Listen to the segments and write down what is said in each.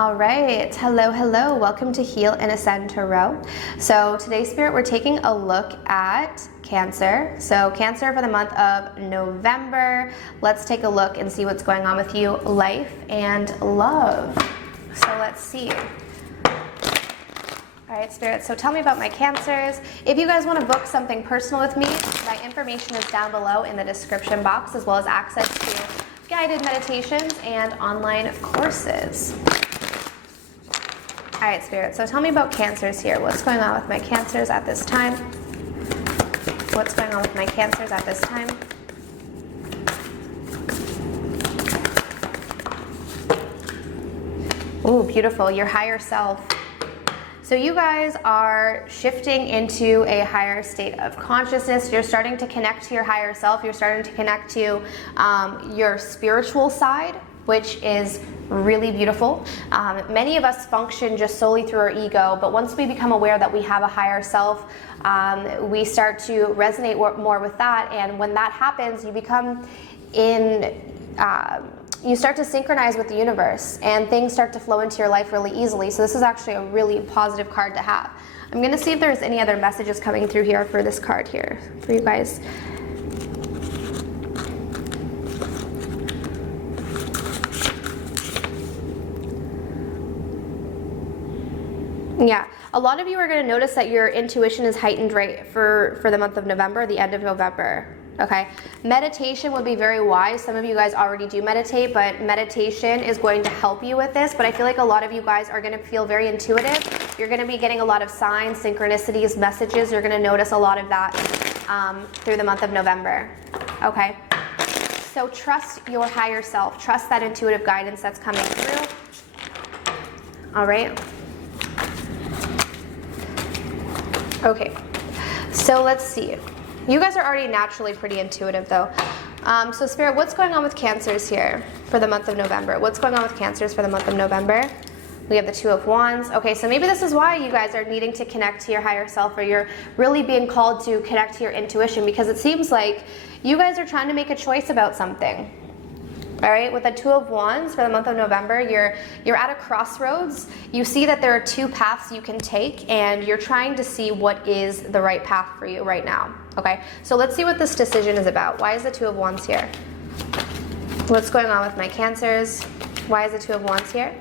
All right, hello, hello. Welcome to Heal and Ascend Tarot. So today, Spirit, we're taking a look at Cancer. So Cancer for the month of November. Let's take a look and see what's going on with you, life and love. So let's see. All right, Spirit, so tell me about my Cancers. If you guys want to book something personal with me, my information is down below in the description box, as well as access to guided meditations and online courses. All right, Spirit, so tell me about Cancers here. What's going on with my Cancers at this time? What's going on with my Cancers at this time? Ooh, beautiful, your higher self. So you guys are shifting into a higher state of consciousness. You're starting to connect to your higher self. You're starting to connect to your spiritual side, which is really beautiful. Many of us function just solely through our ego, but once we become aware that we have a higher self, we start to resonate more with that. And when that happens, you become you start to synchronize with the universe and things start to flow into your life really easily. So this is actually a really positive card to have. I'm going to see if there's any other messages coming through here for this card here for you guys. Yeah, a lot of you are going to notice that your intuition is heightened right for the month of November, the end of November. Okay, meditation would be very wise. Some of you guys already do meditate, but meditation is going to help you with this. But I feel like a lot of you guys are going to feel very intuitive. You're going to be getting a lot of signs, synchronicities, messages. You're going to notice a lot of that through the month of November. Okay, so trust your higher self. Trust that intuitive guidance that's coming through. All right. Okay, so let's see. You guys are already naturally pretty intuitive though. So Spirit, what's going on with Cancers here for the month of November? What's going on with Cancers for the month of November? We have the Two of Wands. Okay, so maybe this is why you guys are needing to connect to your higher self, or you're really being called to connect to your intuition, because it seems like you guys are trying to make a choice about something. All right, with the Two of Wands for the month of November, you're at a crossroads. You see that there are two paths you can take, and you're trying to see what is the right path for you right now. Okay, so let's see what this decision is about. Why is the Two of Wands here? What's going on with my Cancers? Why is the Two of Wands here?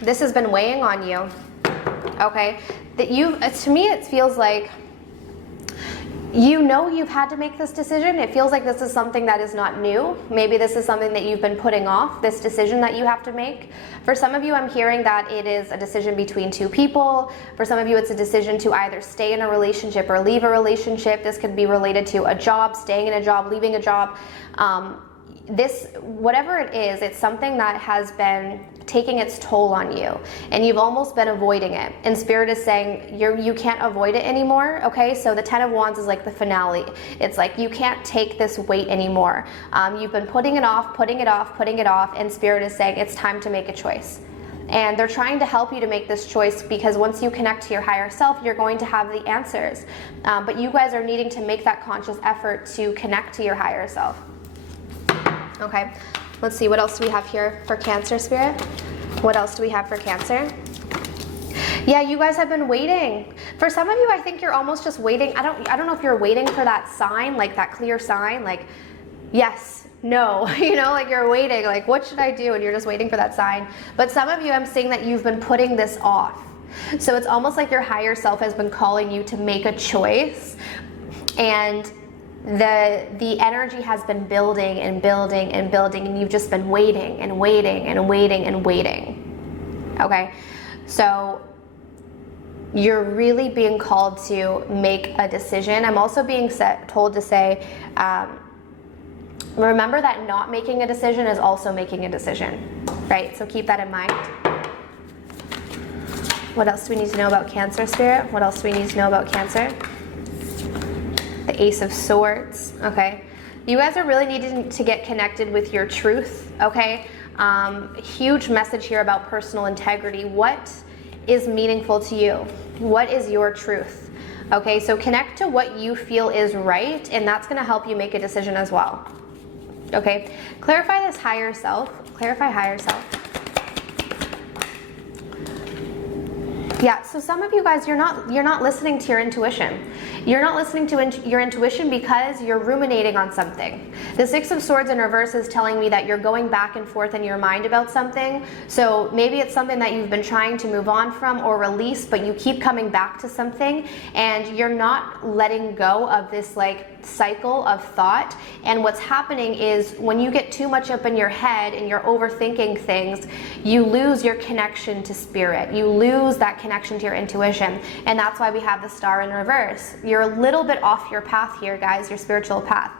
This has been weighing on you. Okay, that to me it feels like you know you've had to make this decision. It feels like this is something that is not new. Maybe this is something that you've been putting off, this decision that you have to make. For some of you, I'm hearing that it is a decision between two people. For some of you, it's a decision to either stay in a relationship or leave a relationship. This could be related to a job, staying in a job, leaving a job. Whatever it is, it's something that has been taking its toll on you, and you've almost been avoiding it. And Spirit is saying you can't avoid it anymore. Okay, so the Ten of Wands is like the finale. It's like you can't take this weight anymore. You've been putting it off, putting it off, putting it off, and Spirit is saying it's time to make a choice. And they're trying to help you to make this choice, because once you connect to your higher self, you're going to have the answers. But you guys are needing to make that conscious effort to connect to your higher self. Okay, let's see, what else do we have here for Cancer, Spirit? What else do we have for Cancer? Yeah, you guys have been waiting. For some of you, I think you're almost just waiting. I don't know if you're waiting for that sign, like that clear sign, like yes, no, you know, like you're waiting, like what should I do? And you're just waiting for that sign. But some of you, I'm seeing that you've been putting this off. So it's almost like your higher self has been calling you to make a choice, and the energy has been building and building and building, and you've just been waiting and waiting and waiting and waiting. Okay, so you're really being called to make a decision. I'm also being told to say, remember that not making a decision is also making a decision, right? So keep that in mind. What else do we need to know about Cancer, Spirit? What else do we need to know about Cancer? The Ace of Swords. Okay, you guys are really needing to get connected with your truth. Okay, huge message here about personal integrity. What is meaningful to you? What is your truth? Okay, so connect to what you feel is right, and that's going to help you make a decision as well. Okay, clarify this higher self. Clarify higher self. Yeah, so some of you guys, you're not listening to your intuition. You're not listening to your intuition because you're ruminating on something. The Six of Swords in reverse is telling me that you're going back and forth in your mind about something. So maybe it's something that you've been trying to move on from or release, but you keep coming back to something and you're not letting go of this like cycle of thought. And what's happening is when you get too much up in your head and you're overthinking things, you lose your connection to spirit. You lose that connection to your intuition. And that's why we have the Star in reverse. You're a little bit off your path here, guys, your spiritual path.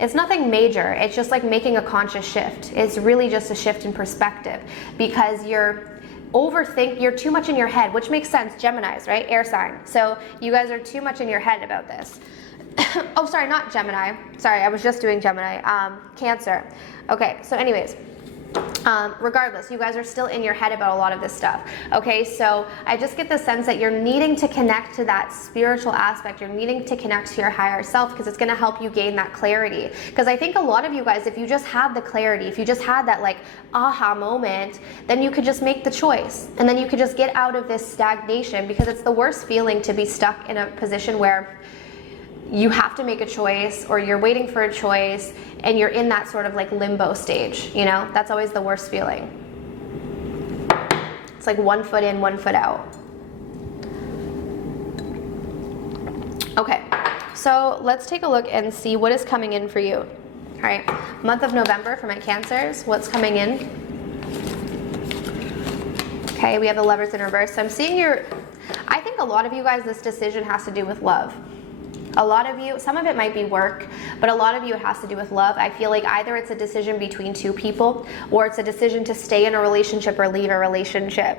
It's nothing major. It's just like making a conscious shift. It's really just a shift in perspective because you're too much in your head, which makes sense. Geminis, right? Air sign. So you guys are too much in your head about this. Oh, sorry, not Gemini. Sorry, I was just doing Gemini. Cancer. Okay, so anyways, regardless, you guys are still in your head about a lot of this stuff. Okay, so I just get the sense that you're needing to connect to that spiritual aspect. You're needing to connect to your higher self because it's going to help you gain that clarity. Because I think a lot of you guys, if you just had the clarity, if you just had that like aha moment, then you could just make the choice. And then you could just get out of this stagnation, because it's the worst feeling to be stuck in a position where you have to make a choice or you're waiting for a choice and you're in that sort of like limbo stage, you know? That's always the worst feeling. It's like 1 foot in, 1 foot out. Okay, so let's take a look and see what is coming in for you. All right, month of November for my Cancers, what's coming in? Okay, we have the Lovers in reverse. So I'm seeing I think a lot of you guys, this decision has to do with love. A lot of you, some of it might be work, but a lot of you it has to do with love. I feel like either it's a decision between two people or it's a decision to stay in a relationship or leave a relationship.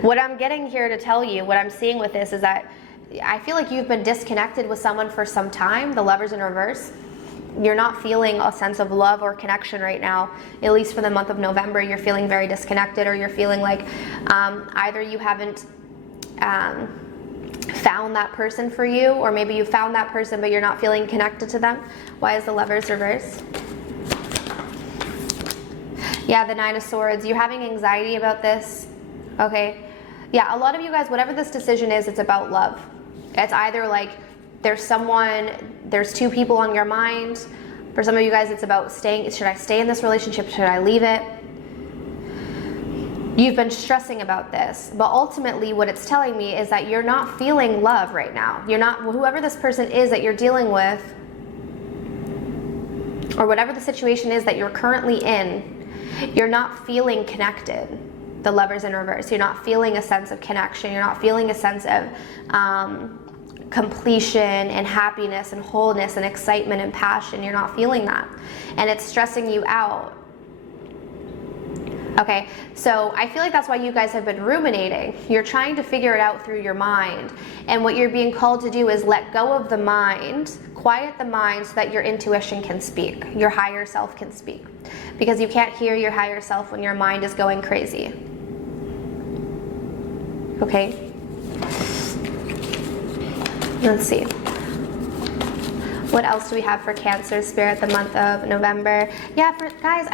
What I'm getting here to tell you, what I'm seeing with this is that I feel like you've been disconnected with someone for some time, the Lovers in reverse. You're not feeling a sense of love or connection right now, at least for the month of November. You're feeling very disconnected, or you're feeling like either you haven't found that person for you, or maybe you found that person but you're not feeling connected to them. Why is the Lovers reverse? Yeah, the Nine of Swords. You're having anxiety about this. Okay. Yeah, a lot of you guys, whatever this decision is, it's about love. It's either like there's two people on your mind. For some of you guys, it's about should I stay in this relationship? Should I leave it? You've been stressing about this, but ultimately what it's telling me is that you're not feeling love right now. You're not, whoever this person is that you're dealing with, or whatever the situation is that you're currently in, you're not feeling connected. The Lovers in reverse. You're not feeling a sense of connection. You're not feeling a sense of completion and happiness and wholeness and excitement and passion. You're not feeling that. And it's stressing you out. Okay, so I feel like that's why you guys have been ruminating. You're trying to figure it out through your mind. And what you're being called to do is let go of the mind, quiet the mind so that your intuition can speak, your higher self can speak. Because you can't hear your higher self when your mind is going crazy. Okay? Let's see. What else do we have for Cancer Spirit the month of November? Yeah, for guys,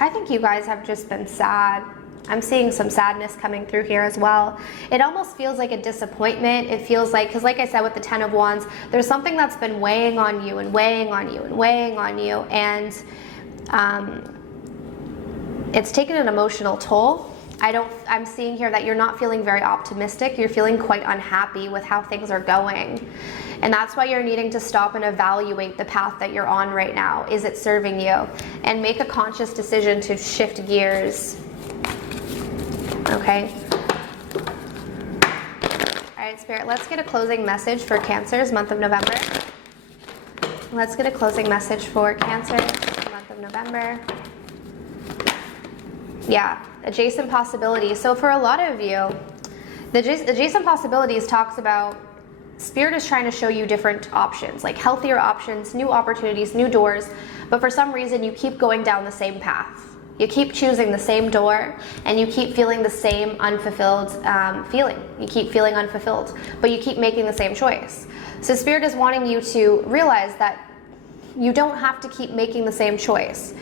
I think you guys have just been sad. I'm seeing some sadness coming through here as well. It almost feels like a disappointment. It feels like, because like I said with the Ten of Wands, there's something that's been weighing on you and weighing on you and weighing on you, and it's taken an emotional toll. I'm seeing here that you're not feeling very optimistic. You're feeling quite unhappy with how things are going. And that's why you're needing to stop and evaluate the path that you're on right now. Is it serving you? And make a conscious decision to shift gears. Okay? All right, Spirit, let's get a closing message for Cancer's month of November. Let's get a closing message for Cancer, month of November. Yeah, adjacent possibilities. So for a lot of you, the adjacent possibilities talks about Spirit is trying to show you different options, like healthier options, new opportunities, new doors, but for some reason you keep going down the same path. You keep choosing the same door and you keep feeling the same unfulfilled feeling. You keep feeling unfulfilled, but you keep making the same choice. So Spirit is wanting you to realize that you don't have to keep making the same choice.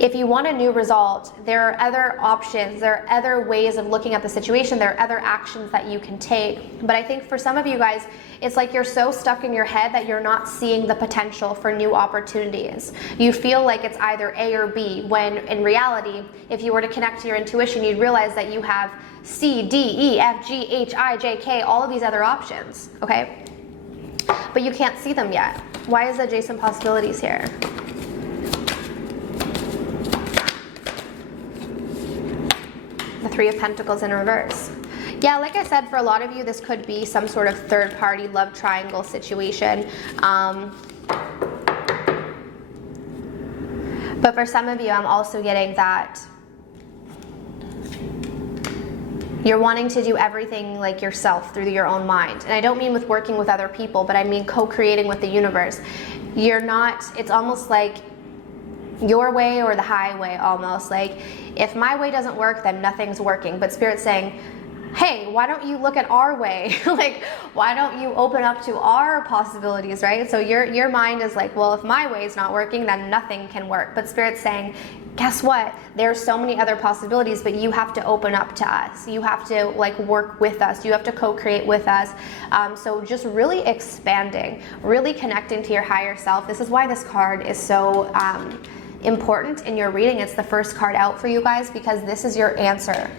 If you want a new result, there are other options, there are other ways of looking at the situation, there are other actions that you can take. But I think for some of you guys, it's like you're so stuck in your head that you're not seeing the potential for new opportunities. You feel like it's either A or B, when in reality, if you were to connect to your intuition, you'd realize that you have C, D, E, F, G, H, I, J, K, all of these other options, okay? But you can't see them yet. Why is adjacent possibilities here? The Three of Pentacles in reverse. Yeah, like I said, for a lot of you, this could be some sort of third-party love triangle situation. But for some of you, I'm also getting that you're wanting to do everything like yourself through your own mind. And I don't mean with working with other people, but I mean co-creating with the universe. You're not, it's almost like your way or the highway almost. Like, if my way doesn't work, then nothing's working. But Spirit's saying, hey, why don't you look at our way? Like, why don't you open up to our possibilities, right? So your mind is like, well, if my way is not working, then nothing can work. But Spirit's saying, guess what? There's so many other possibilities, but you have to open up to us. You have to like work with us. You have to co-create with us. So just really expanding, really connecting to your higher self. This is why this card is so important in your reading. It's the first card out for you guys, because this is your answer.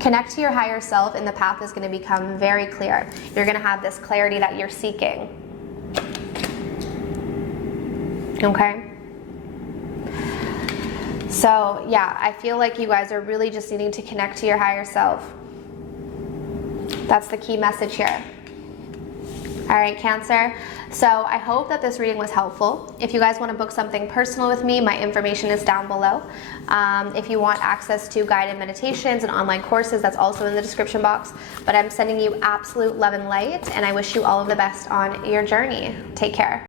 Connect to your higher self and the path is going to become very clear. You're going to have this clarity that you're seeking. Okay? So yeah, I feel like you guys are really just needing to connect to your higher self. That's the key message here. All right, Cancer. So I hope that this reading was helpful. If you guys want to book something personal with me, my information is down below. If you want access to guided meditations and online courses, that's also in the description box. But I'm sending you absolute love and light, and I wish you all of the best on your journey. Take care.